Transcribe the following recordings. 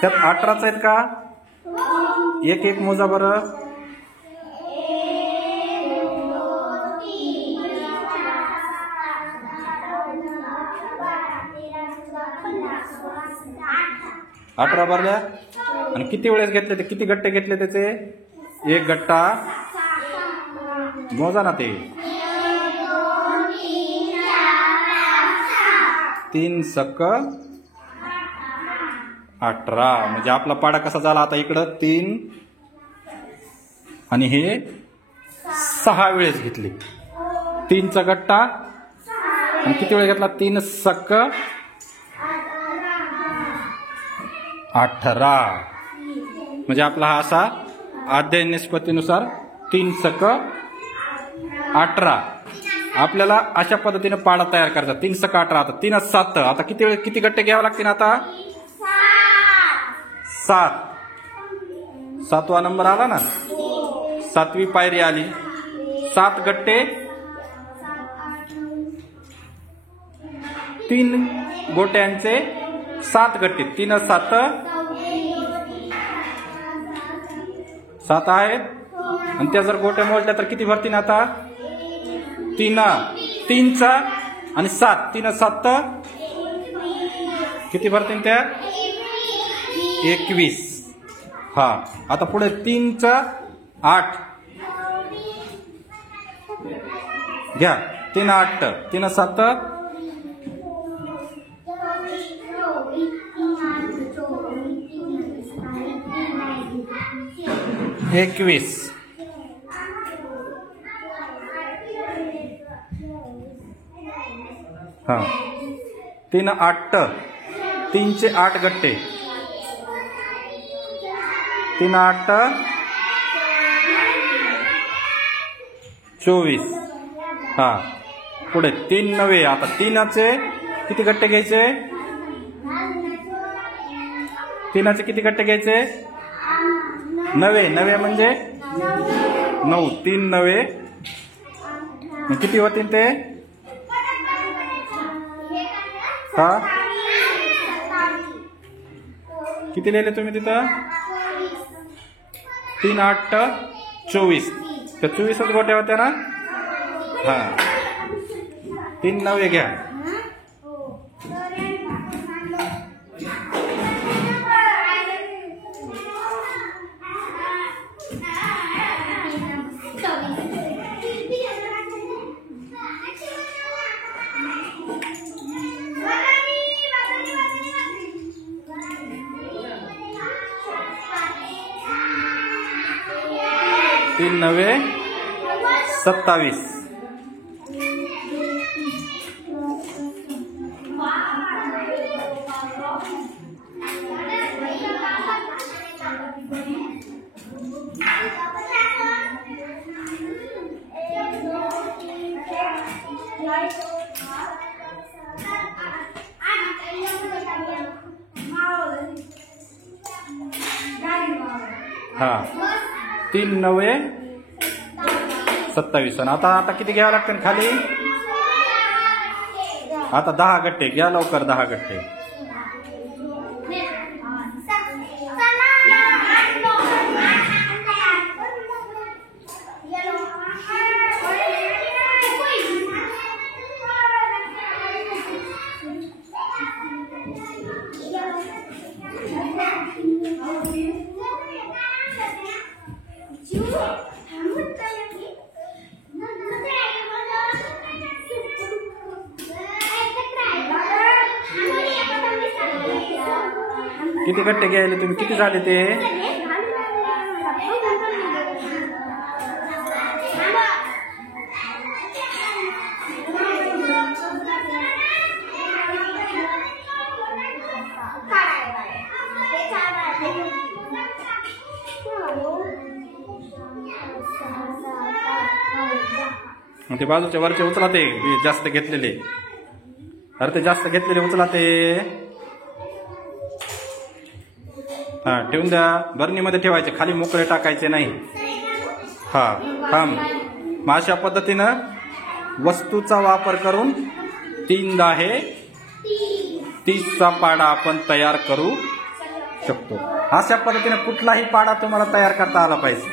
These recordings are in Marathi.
त्यात 18च आहेत का? एक एक मोजा बरं. अठरा भरल्या. आणि किती वेळेस घेतले ते? किती गट्टे घेतले त्याचे? एक गट्टा मोजा ना. ते 3 सक 18. म्हणजे आपला पाडा कसा झाला आता? इकडं 3 आणि हे 6 वेळेस घेतले. 3चा गट्टा आणि किती वेळ घेतला? 3 सक 18. म्हणजे आपला हा असा अध्ययन निष्पत्तीनुसार 3 सक 18. आपल्याला अशा पद्धतीने पाडा तयार करायचा. 3 सक 18. आता 3 7. आता किती गट्टे घ्यावे लागतील? आता 7. 7वा नंबर आला ना. 7वी पायरी आली. 7 गट्टे 3 गोट्यांचे 7 गट्टे. 3 7 7 आहेत. आणि त्या जर गोट्या मोजल्या तर किती भरतील? आता 3चा आणि 7. 3 7 किती भरतील? त्या 21. हा. आता पुढे 3चा 8 घ्या. 3 8. 3 7 21. हा. 3 8. 3चे 8 गट्टे. 3 8 24. हा. पुढे 3 9. आता 3चे किती गट्टे घ्यायचे? 3चे किती गट्टे घ्यायचे? 9. 9 म्हणजे 9. 3 9. किती होतील ते? हा. किती लिहिले तुम्ही तिथं? 3 8 24. तर 24च गोट्या होत्या ना. हा. 3 9 घ्या. तीन 9 27. हा. 3 9 27. आणि आता किती घ्यावं लागतं खाली? आता 10 गट्टे घ्या लवकर. 10 गट्टे. किती गट्टे घ्यायले तुम्ही? किती झाले ते? ते बाजूच्या वरचे उचला. ते जास्त घेतलेले. अरे ते जास्त घेतलेले उचला ते. हा. ठेवून द्या. बरणीमध्ये ठेवायचे. खाली मोकळे टाकायचे नाही. हा. थांब. मग अशा पद्धतीनं वस्तूचा वापर करून 3 10 30चा पाडा आपण तयार करू शकतो. अशा पद्धतीने कुठलाही पाडा तुम्हाला तयार करता आला पाहिजे.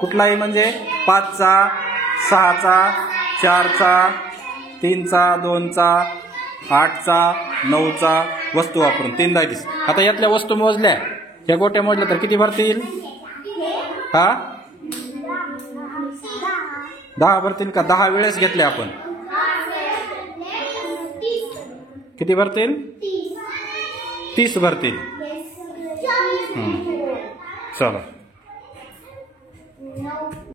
कुठलाही म्हणजे 5चा, 6चा, 4चा, 3चा, 2चा, 8चा, 9चा वस्तू वापरून 3 दागिस. आता यातल्या वस्तू मोजल्या, या गोट्या मोजल्या तर किती भरतील? 10 भरतील का? 10 वेळेस घेतले आपण किती भरतील? 30 भरतील. चला